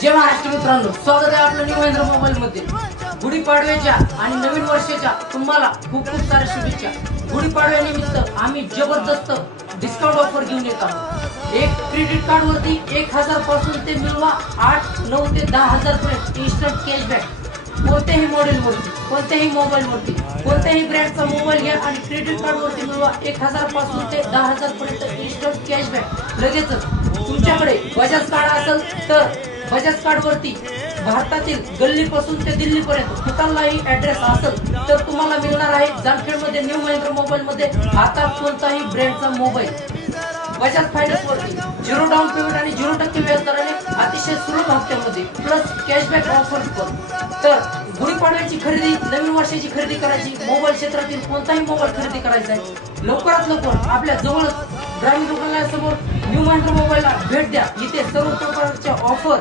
जय महाराष्ट्र मित्रांनो, स्वागत आहे आपलं न्यू महिंद्रा मोबाईल मध्ये। गुढीपाडव्याच्या आणि नवीन वर्षाच्या तुम्हाला खूप खूप साऱ्या शुभेच्छा। गुढीपाडव्यानिमित्त आम्ही जबरदस्त डिस्काउंट ऑफर घेऊन येत आहोत। एक क्रेडिट कार्ड वरती 1000 पासून ते मिळवा 8, 9 ते 10,000 पर्यंत इन्स्टंट कॅशबॅक। कोणत्याही मॉडेल वरती, कोणत्याही मोबाईल वरती, कोणत्याही ब्रँडचा मोबाईल घ्या आणि क्रेडिट कार्ड वरती मिळवा 1000 पासून ते 10,000 पर्यंत इन्स्टंट कॅशबॅक। लगेचच तुमच्याकडे बजाज कार्ड असेल तर बजाज कार्ड वरती भारतातील गल्लीपासून ते दिल्ली पर्यंत कुठलाही ऍड्रेस असेल तर तुम्हाला मिळणार आहे जामखेड मध्ये न्यू महिंद्रा मोबाईल मध्ये आता कोणताही ब्रँडचा मोबाईल। बजाज फायनान्स वरती 0 डाऊन पेमेंट आणि 0% व्याज दराने अतिशय सुलभ हप्त्यामध्ये प्लस कॅशबॅक ऑफर्स पण। तर गुढीपाडव्याची खरेदी, नवीन वर्षाची खरेदी करायची, मोबाईल क्षेत्रातील कोणताही मोबाईल खरेदी करायचा आहे, लवकरात लवकर आपल्या जवळच ग्रामीण रुग्णालयासमोर न्यू महिंद्रा मोबाईलला भेट द्या। इथे सर्व प्रकारच्या ऑफर